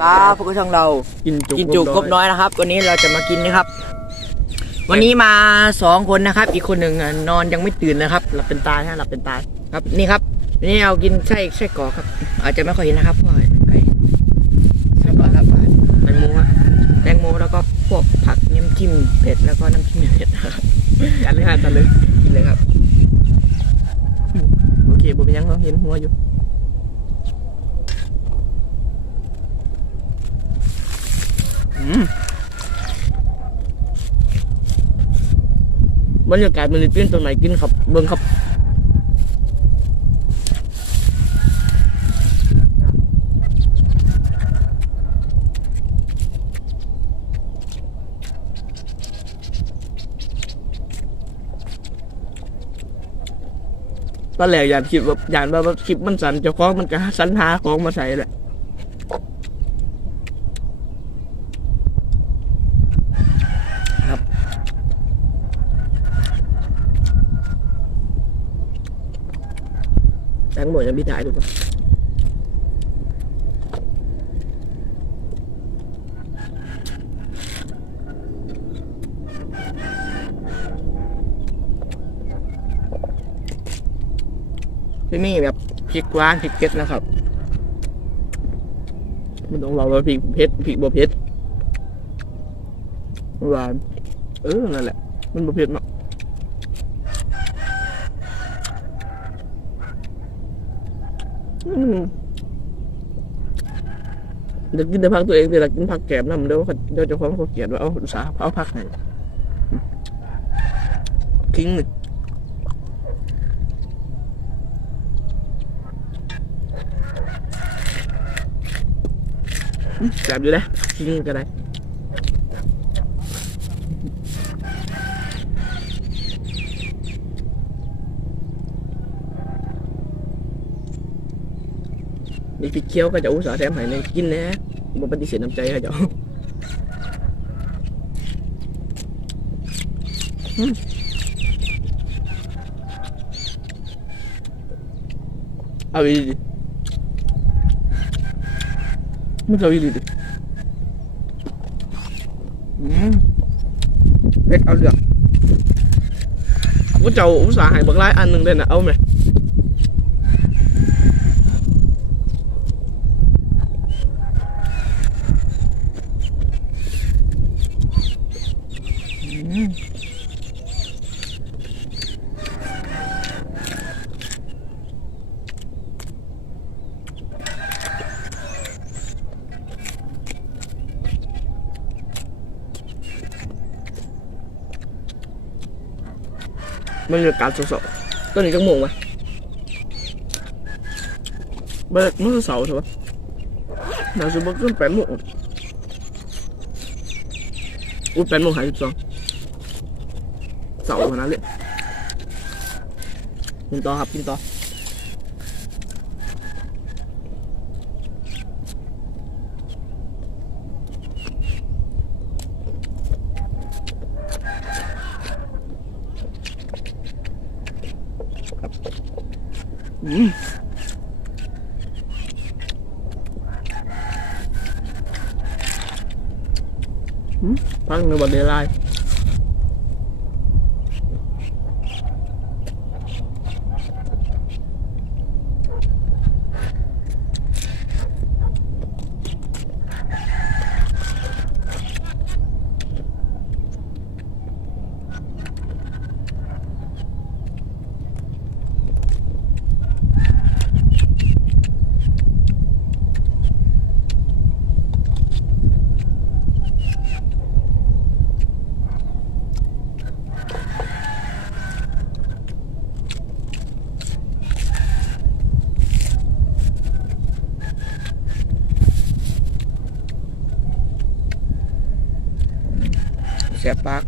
ครับพวกช่องเรา กินจุกินจุกบน้อยนะครับ วันนี้เราจะมากินนะครับ วันนี้มาสองคนนะครับ อีกคนหนึ่งอะนอนยังไม่ตื่นนะครับ หลับเป็นตายฮะหลับเป็นตายครับ นี่ครับวันนี้เรากินไส้ไส้กรอกครับ อาจจะไม่ค่อยเห็นนะครับเพราะว่าไก่ไส้กรอกครับแตงโมอะแตงโมแล้วก็พวกผักน้ำจิ้มเผ็ดแล้วก็น้ำจิ้มเผ็ดนะครับอันนี้ฮะจันเลยกินเลยครับอืมโอเคผมยังเห็นหัวอยู่อืม บรรยากาศมันเลยเปลี่ยนตรงไหนกินครับ เบิ้งครับตอนแรกอยากคิดว่าอยากว่าคลิปมันสันเจ้าของมันก็สันหาของมาใส่แหละ ทั้งหมดยังพี่ถ่ายดูก่อนที่นี่แบบพริกหวานพริกเผ็ดนะครับมันต้องรอว่าพริกเผ็ดพริกบ่เผ็ดหวานเออนั่นแหละ มันบ่เผ็ดเนาะอืม เดี๋ยวกินแต่พักตัวเองเดี๋ยวกินผักแกมน้ำเดี๋ยวเดี๋ยวจ้าของเขาเกลียดว่าเอาสาเอาผักให้ทิ้งหนึ่งอืมแสบอยู่เลยทิ้งก็ได้ มีพริกเคี้ยวก็จะอุตส่าห์แถมให้ในกินนะบ่ปฏิเสธน้ำใจเขาเจ้าอืมเอาอีดิมันเอาอีดิดิอืมเล็กเอาเรื่องกูเจ้าอุตส่าห์ให้ บรรยากาศสดๆตอนนี้จังโมงวะเบิกมือเสาร์ใช่ปะน่าจะเบิกขึ้นแปดโมงอุ้ยแปดโมงหายสิบสองเสาร์วันาดเลยกินต่อครับกินต่อ พักหนวัดเดลไลน์แสบปาย บัก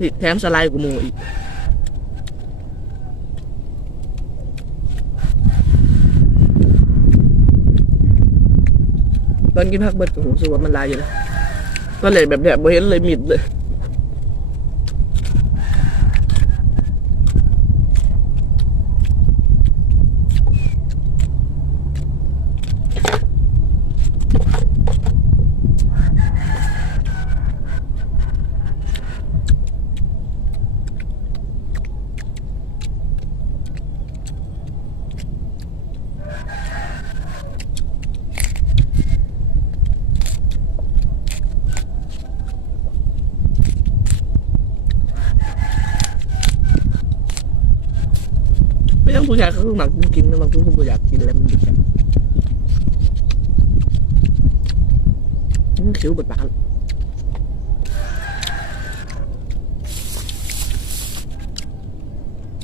ผิดแถมสไลด์กูมูอีก อน กินผักเบิดกับหูสึกว่ามันลายอยู่นะตอนแรกแบบเนี้ยบ่เห็นเลยมิดเลย ผู้ชายเขาคือหมักกินนะบางทีเขาบ่อยากกินแล้วมันดิบอืมคิ้วบดปาก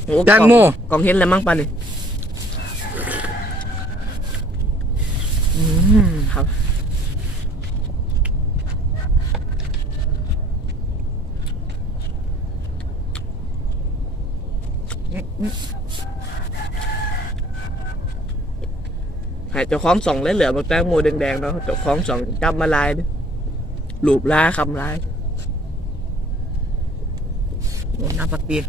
โอ้แตงโมกล่องเห็นแล้วมั้งปะนี่อืมครับให้เจ้าของส่องเลยเหลือบักแตงโมแดงๆเนาะเจ้าของส่องจับมาลายดิลูบลาคำลายโอ้น้ำปักเปีย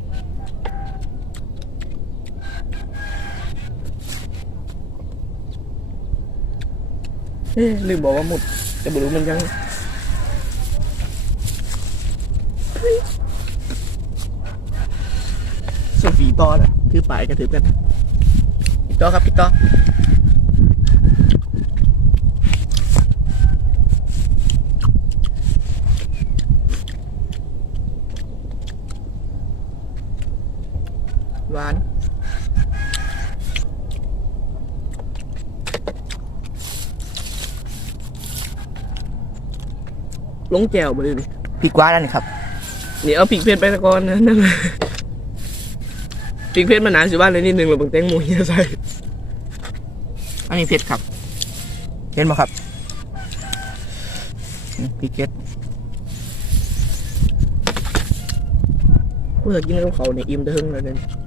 ลืมบอกว่าหมดแต่บุรู้มันยังสฟีตอแหละถือปลายกระถือกันพี่ต่อครับพี่ต่อ วานลงแจวมาเลยดิพริกหวานนั่นนี่ครับนี่เอาพริกเพชรไปตะกอนนะนั่นเลยพริกเพชรมันหนาสิว่าเลยนิดนึงแบบบางแตงโมเฮียใส่อันนี้เผ็ดครับเห็นไหมครับอืมพริกเผ็ดเมื่อกินกับเขาเนี่ยอิ่มจะหึงเลยเนี่ย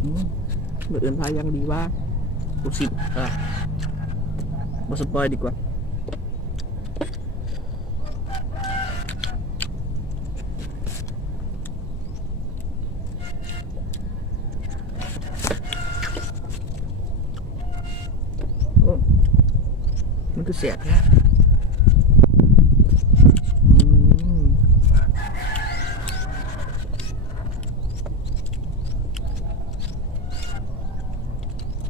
เมื่ออื่นพายังดีว่าบุสิบอะบสปอยดีกว่ามันคือเสียแค่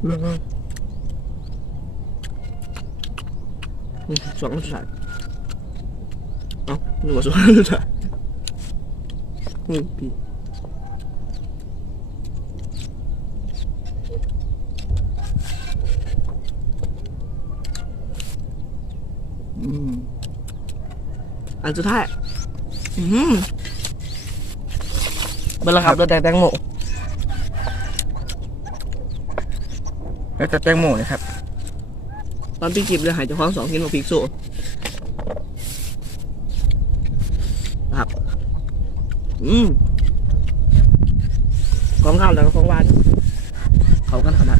อืม อืมสองสุดท้ายเอ้าหนึ่งว่าสองสุดท้ายนี่พี่อืมอันสุดท้าย อืมเบลอครับรสแดงแตงโม แล้วจะแตงโมนะครับ ตอนพี่กิบเลยหายเจ้าของสองกินมาพริกโซครับ อืมของข้าวแล้วก็ของหวาน เขากันขนาด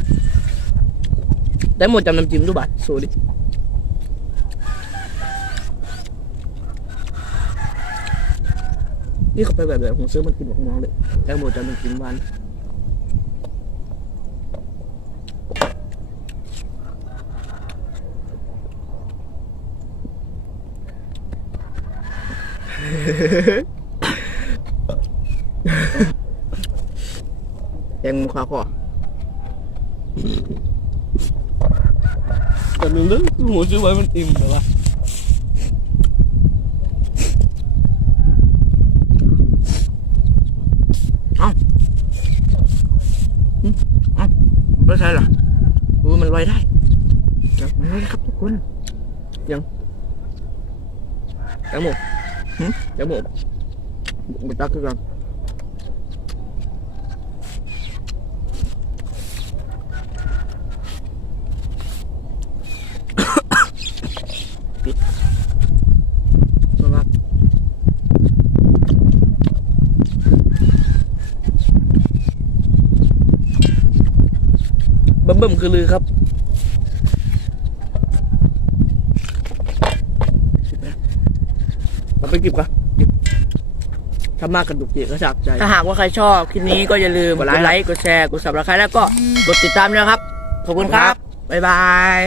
ได้หมดจำน้ำจิ้มดูบัตรโซดินี่เขาไปแบบแบบผมซื้อมันกินของน้องเลยแตงโมจำน้ำจิ้มหวาน แตงโมคาคอแต่หนึ่งเรื่องหมูซื้อไว้มันอิ่มแต่ว่าไม่ใช่หรอเออมันลอยได้จับมันเลยครับทุกคนแตงโม เดี๋ยวผมผมตักขึ้นก่นบิ่มๆคือลือครับ ไปเก็บกันเก็บถ้ามากกระดูกเจียก็สับใจ ถ้าหากว่าใครชอบคลิปนี้ก็อย่าลืมกกดดไลค์ไลค์ กดแชร์ กด subscribe แล้วก็กดติดตามด้วยนะครับ ขอบคุณครับ บ๊ายบาย